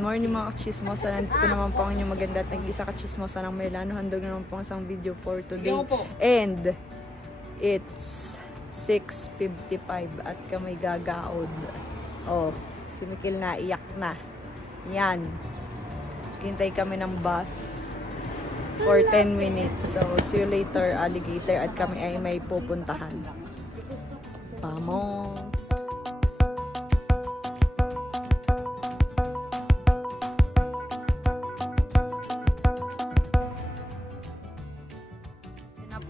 morning mga kachismosa. Nandito naman po ang inyong maganda at nag-isa kachismosa ng Melano. Handog naman po ang isang video for today. And it's 6:55 at kami gagaod. Oh, si Mikil na iyak na. Yan. Hintay kami ng bus for 10 minutes. So, see you later, alligator. At kami ay may pupuntahan. Vamos!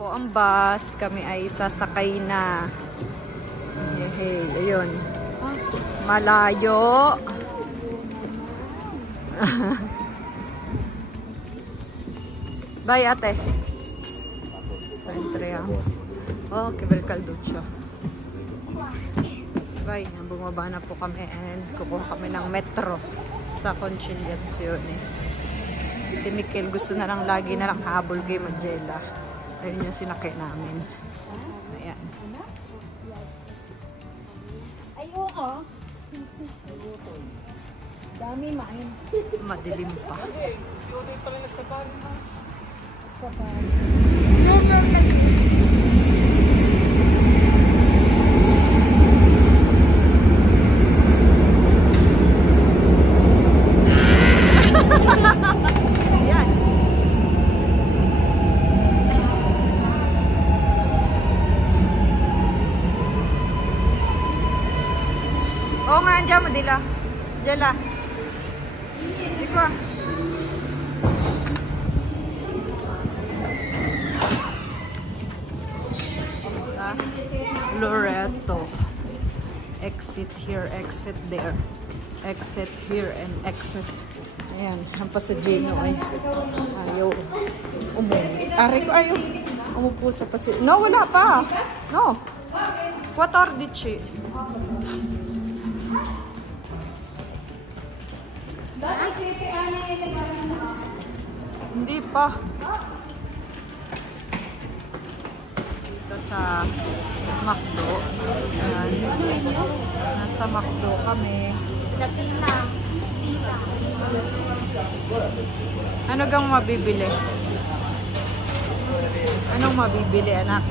Po ang bus, kami ay sasakay na. Hey, ayun. Malayo. Bye, ate. Sa entrea. Oh, Quebrel Calducho. Bye. Bumaba na po kami and kukuha kami ng metro sa Conciliación. Si Mikil gusto na lang lagi na lang habol kay Magella. Ayun yung sinakay namin. Ayan. Ayoko. Dami main. Madilim pa. Oo nga, andyan, madila. Jela. Di ko. Sa Loreto. Exit here, exit there. Exit here and exit. Ayan, ang pasajero ay ayaw umuwi. Aray ko, ayaw. Umupo sa pasajero. No, wala pa. No. 14. Hindi pa. Dito sa McDo. Ayan. Nasa McDo kami. Latina. Ano gang mabibili? Anong mabibili, anak?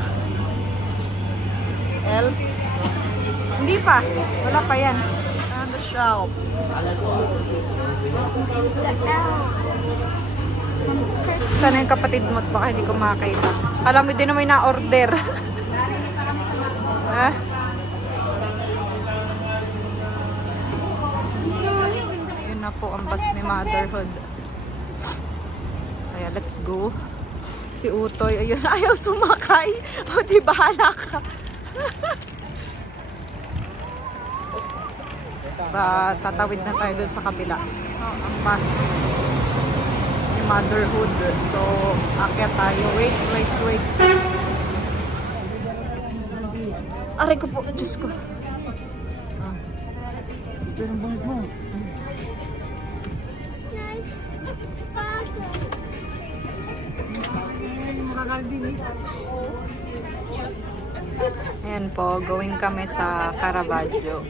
Elf? Hindi pa. Wala pa yan. On the shop. Sana yung kapatid mo at baka hindi ko makakita. Alam mo din na may na-order. Ha? Yun na po ang bus ni Motherhood. Kaya let's go. Si Utoy, ayun, ayaw sumakay. O di bahala ka. Tatawid na tayo dun sa kabila. Ang bus ni Motherhood. So, akyat tayo. Wait. Aray ko po. Diyos ko. Pero ang bangit mo. Ayan po, going kami sa Caravaggio.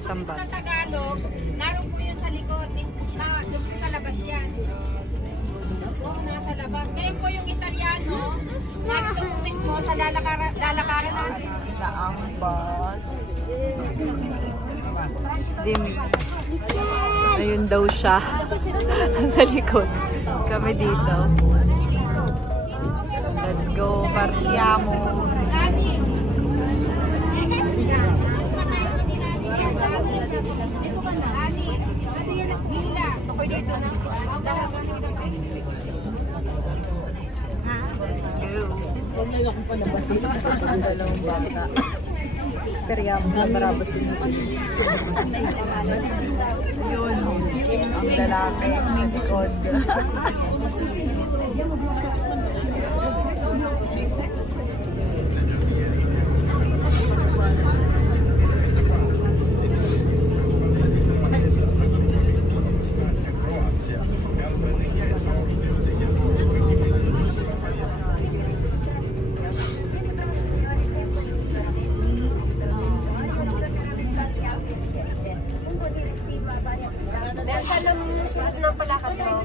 Isang bus. Sa Tagalog, naroon po yun sa likod. Doon po sa labas yan. Oo, nasa labas. Ngayon po yung Italiano, narito po mismo sa lalakaran natin. Sa ang bus. Ayun daw siya. Sa likod. Kami dito. Let's go, partiamo. Let's go. Ang dalawang bata. Periamo na barabas yun. Yun. Ang lalaki. Ang likod. alam mo yung sulat ng palakad mo.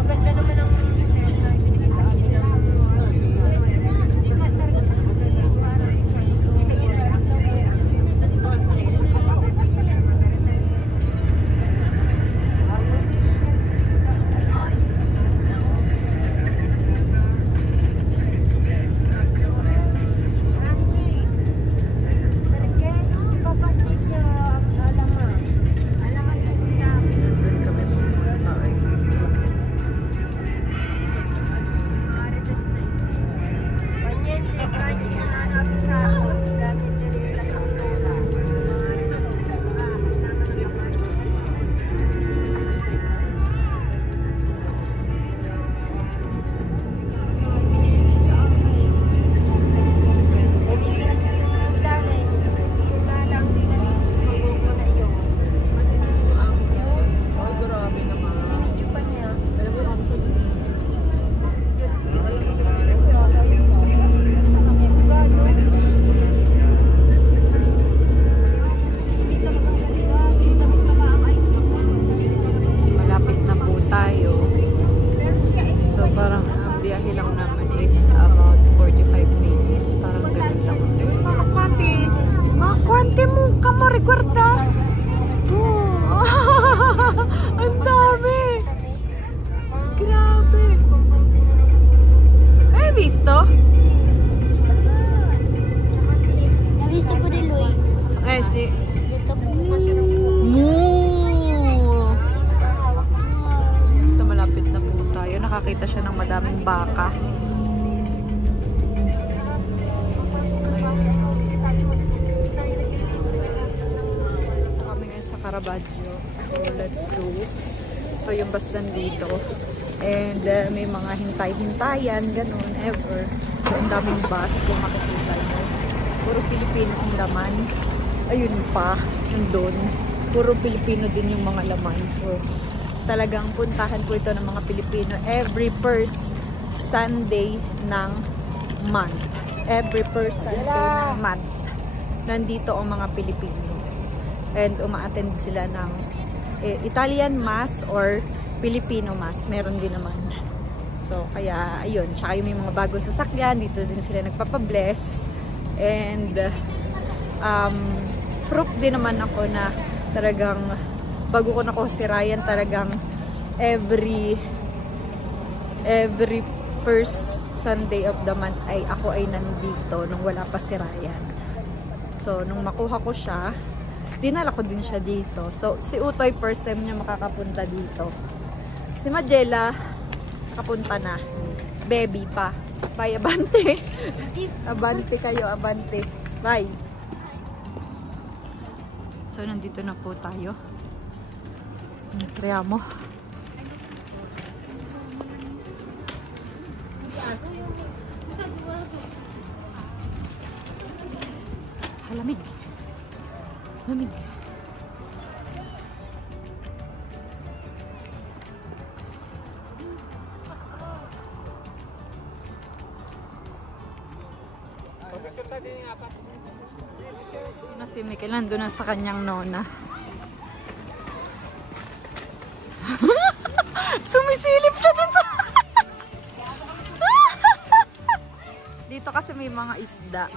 Maganda naman ang binigay sa amin ng nakakita siya ng madaming baka. Kami ngayon sa Caravaggio. So, let's go. So, yung bus nandito. And may mga hintay-hintayan, ganun, ever. So, ang daming bus, kung makikita nyo. Puro Pilipino ang laman. Ayun pa, nandun. Puro Pilipino din yung mga laman. So, talagang puntahan po ito ng mga Pilipino every first Sunday ng month. Every first Sunday ng month. Nandito ang mga Pilipino. And uma-attend sila ng Italian Mass or Filipino Mass. Meron din naman. So, kaya, ayun. Tsaka yung may mga bagong sasakyan. Dito din sila nagpapabless. And, proof din naman ako na talagang bago ko na ko si Ryan, talagang every first Sunday of the month ay ako ay nandito nung wala pa si Ryan. So, nung makuha ko siya, dinala ko din siya dito. So, si Utoy first time niya makakapunta dito. Si Magella, nakapunta na. Baby pa. Bye, abante. Abante kayo, abante. Bye. So, nandito na po tayo. Traiamo. Lamig. Lamig. Na si Mikel nandun na sa kanyang nona. Sumisilip siya dun sa... Dito kasi may mga isda.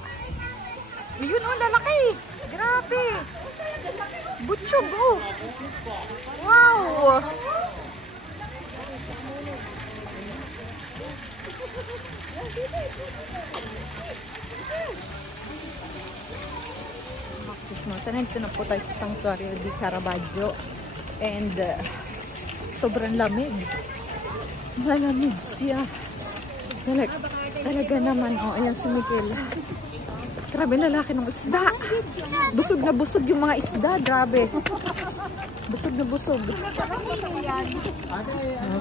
Yun oh, lalaki. Grabe. Butchog oh. Wow. Nandito na po tayo sa Santuario di Caravaggio. And sobrang lamig. Malamig siya. Talaga naman. Oh, ayan si Mikel. Grabe, lalaki ng isda. Busog na busog yung mga isda. Grabe. Busog na busog.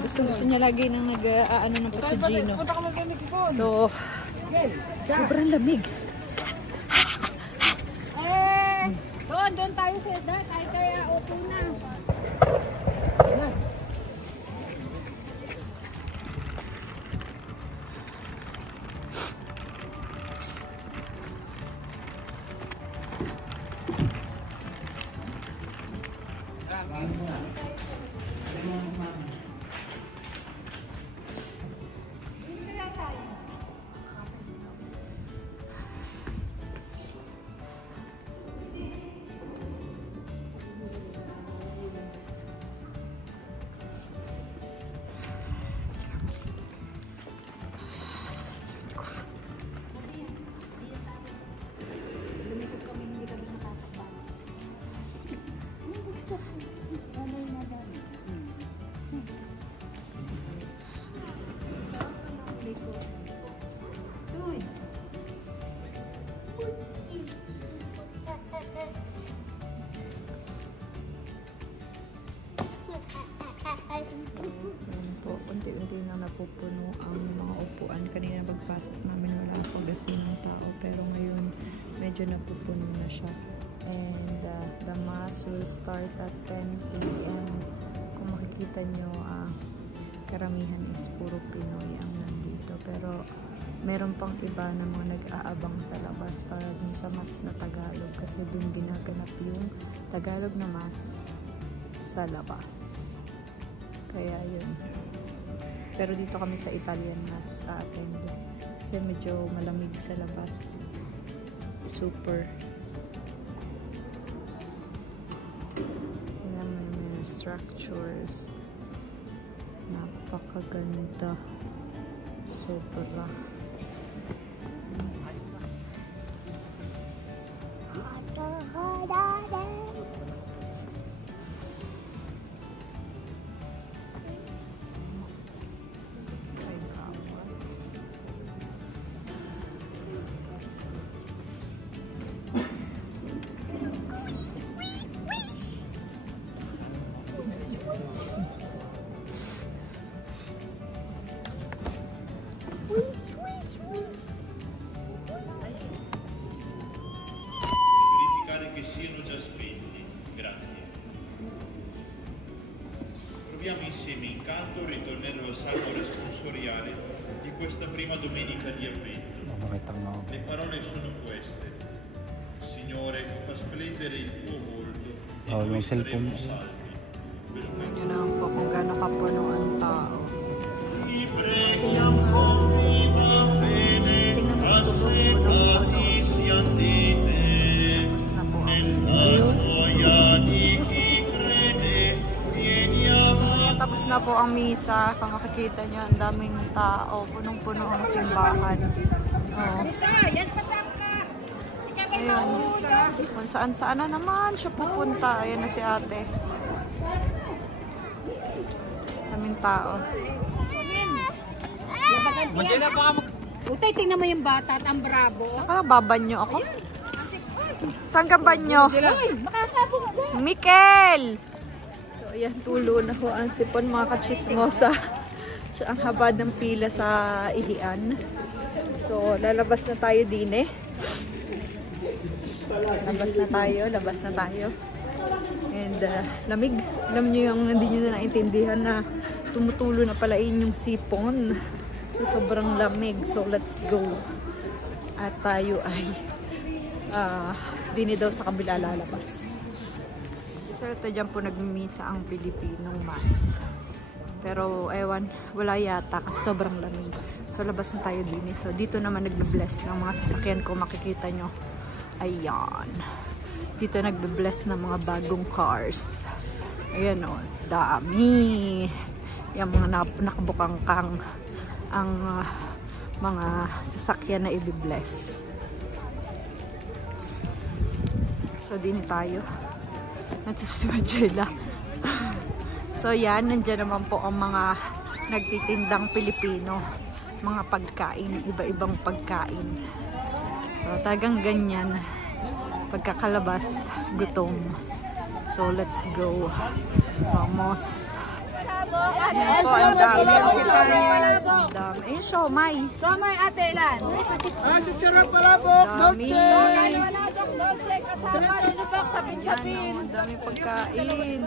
Gusto niya lagi nang nag-ano ng pasajino. So, sobrang lamig. Doon tayo sa isda. Tayo kaya upo na. unti-unti na napupuno ang mga upuan. Kanina pagpasok namin wala pa kasi ng tao, pero ngayon medyo napupuno na siya. And the mass will start at 10 p.m. Kung makikita nyo, karamihan is puro Pinoy ang nandito. Pero meron pang iba na mga nag-aabang sa labas para dun sa mas na Tagalog, kasi dun ginaganap yung Tagalog na mas sa labas. Kaya yun. Pero dito kami sa Italian mass sa atin. Kasi medyo malamig sa labas. Super. Yan mga structures. Napakaganda. Sobra. Che siano già spenti, grazie. Proviamo insieme in canto il ritornello al salmo responsoriale di questa prima domenica di Avvento. Le parole sono queste: Signore, fa splendere il tuo volto e noi saremo salvi. Yun naman po kung gano'n kapuno ang tao. Ti preghiamo con viva fede, assecati sian dite. Tapos na po ang misa. Kung makikita nyo, ang daming tao. Punong-puno ang simbahan. Oh. Yan pasang ka. Ikaw ay Ayun. mahula. Kung saan-saan na naman siya pupunta. Ayan na si ate. Daming tao. Utay, tingnan mo yung bata at ang bravo. Saka babanyo ako. Saan ka banyo? Uy, makakabog ka. Mikel! So, ayan, tulo na ko ang sipon, mga kachismosa. So, ang haba ng pila sa ihian. So, lalabas na tayo din eh. Labas na tayo. And, lamig. Alam nyo yung hindi nyo na naintindihan na tumutulo na pala yung sipon. So, sobrang lamig. So, let's go. At tayo ay dini daw sa kabila lalabas. So ito dyan po nagmimisa ang Pilipinong mass. Pero ewan, wala yata kasi sobrang lamig. So labas na tayo dini. So dito naman nagbe-bless ng mga sasakyan ko, makikita nyo. Ayan. Dito nagbe-bless ng mga bagong cars. Ayan o, dami. Yung mga nakabukangkang ang mga sasakyan na i-bless. So, din tayo. Nagsisimadjela. So, yan. Nandiyan naman po ang mga nagtitindang Pilipino. Mga pagkain. Iba-ibang pagkain. So, talagang ganyan. Pagkakalabas, gutom. So, let's go. Vamos. Yan po, ang dami. Ang dami. Ayun, siomay. Somay, ate, ilan? Chicharon palabok, Dami. Sapin-sapin. Ang dami pagkain.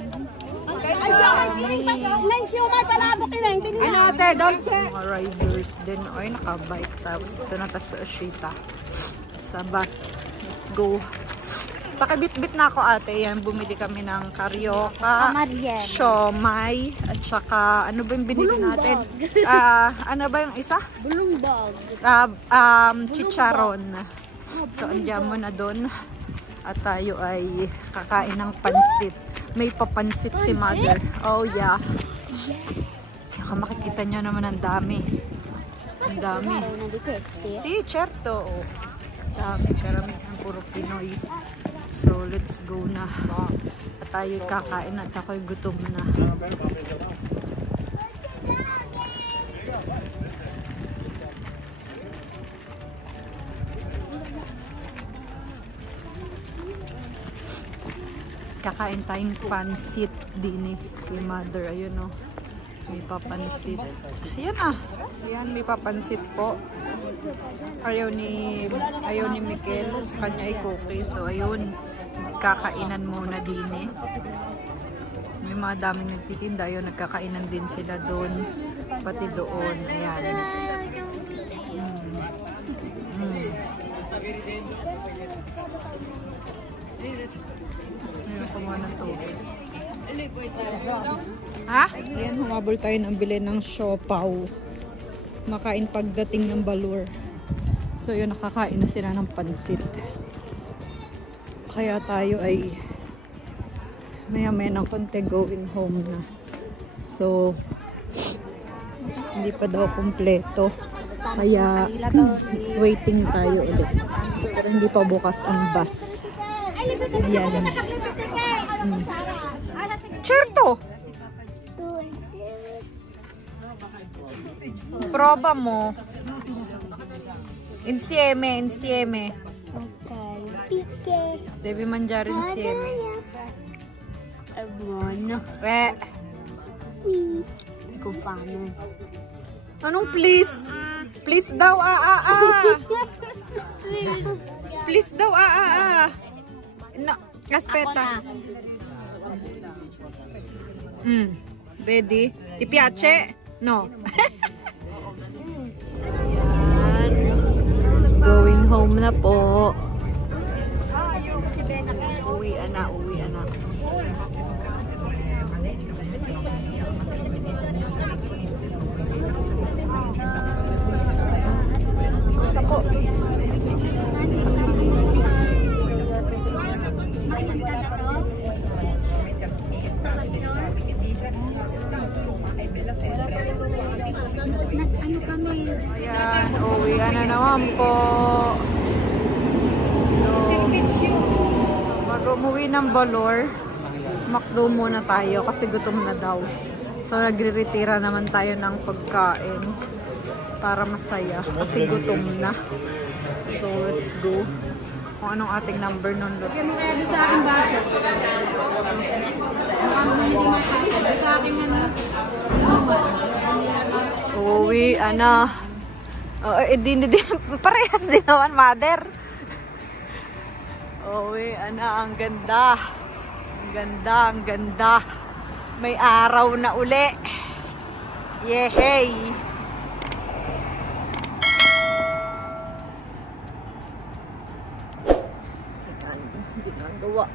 Ay, siomay palabok ina. Ano ate, dolce? Mga riders din. Ay, nakabike. Tapos ito na tayo sa Oshita. Sa bus. Let's go. Pakibit-bit na ako ate. Yan, bumili kami ng karyoka, siomay, at saka, ano ba yung binili natin? Ano ba yung isa? Bulumbog. Chicharon. So, andyan mo na doon. At tayo ay kakain ng pansit. May papansit si mother. Oh, yeah. Saka makikita nyo naman ang dami. Ang dami. Si, certo. Oh. Dami. Karamihan puro Pinoy. So, let's go na. At tayo kakain at ako'y gutom na. Kakain tayong pansit din eh. Kay mother. Ayun o. May papansit. Ayan ah. Ayan, may papansit po. Ayaw ni Mikel. Sa kanya ay cookies. So, ayun. Kakainan muna din eh. May mga daming nagtitinda. Ayun, nagkakainan din sila doon. Pati doon. Ayan. Ayun, kumuha ng tubig. Ha? Ayan, humabol tayo ng bili ng siopaw. Makain pagdating ng Balur. So yun, nakakain na sila ng pansit. Kaya tayo ay maya-maya ng konti going home na. So, hindi pa daw kompleto. Kaya, waiting tayo ulit. Pero hindi pa bukas ang bus. Ayan. Certo! Proba mo. Insieme, insieme. Devi mangiare insieme. Buono. Please. Kung paano. Anong please? Please daw, Please daw, No, aspetta. Vedi? Ti piace? No. Going home na po. Uwian na. Ako. Ayan, uwian na naman po. Mag-umuwi ng Balor. Makdo muna tayo kasi gutom na daw. So nagre-retira naman tayo ng pagkain para masaya kasi gutom na. So let's go. Kung anong ating number nun. Kaya mo kaya doon sa aking baso. Hindi makakita sa aking Uwi, parehas din naman, mother. Uwi, ang ganda. Ang ganda. May araw na uli. Yehey! Ginagawa.